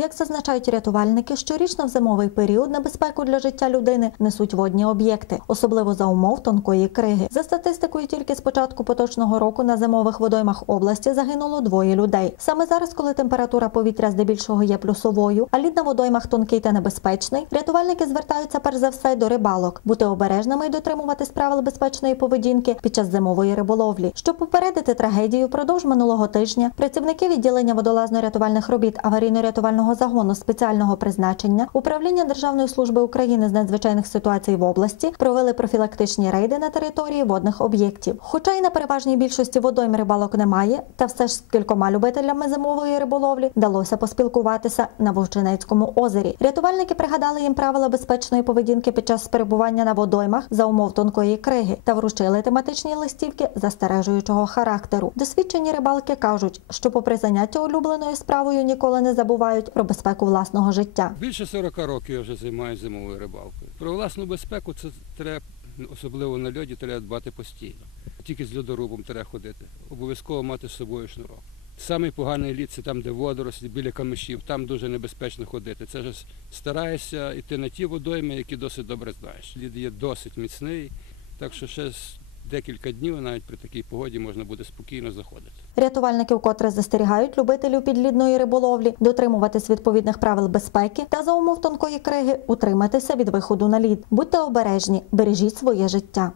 Як зазначають рятувальники, щорічно в зимовий період небезпеку для життя людини несуть водні об'єкти, особливо за умов тонкої криги. За статистикою, тільки з початку поточного року на зимових водоймах області загинуло двоє людей. Саме зараз, коли температура повітря здебільшого є плюсовою, а лід на водоймах тонкий та небезпечний, рятувальники звертаються перш за все до рибалок, бути обережними і дотримуватись правил безпечної поведінки під час зимової риболовлі. Щоб попередити трагедію, впродовж минулого тижня працівники відділення водолазно-рятувальних робіт аварійно-рятувального загону спеціального призначення управління Державної служби України з надзвичайних ситуацій в області провели профілактичні рейди на території водних об'єктів. Хоча й на переважній більшості водойм рибалок немає, та все ж з кількома любителями зимової риболовлі вдалося поспілкуватися на Вовчинецькому озері. Рятувальники пригадали їм правила безпечної поведінки під час перебування на водоймах за умов тонкої криги та вручили тематичні листівки застережуючого характеру. Досвідчені рибалки кажуть, що попри заняття улюбленою справою ніколи не забувають про безпеку власного життя. Більше 40 років я вже займаюся зимовою рибалкою. Про власну безпеку це треба, особливо на льоді, треба дбати постійно. Тільки з льодорубом треба ходити. Обов'язково мати з собою шнурок. Самий поганий лід це там, де водорослі, біля камишів, там дуже небезпечно ходити. Це ж стараєшся йти на ті водойми, які досить добре знаєш. Лід є досить міцний, так що ще з декілька днів, навіть при такій погоді, можна буде спокійно заходити. Рятувальники вкотре застерігають любителів підлідної риболовлі дотримуватись відповідних правил безпеки та за умов тонкої криги утриматися від виходу на лід. Будьте обережні, бережіть своє життя.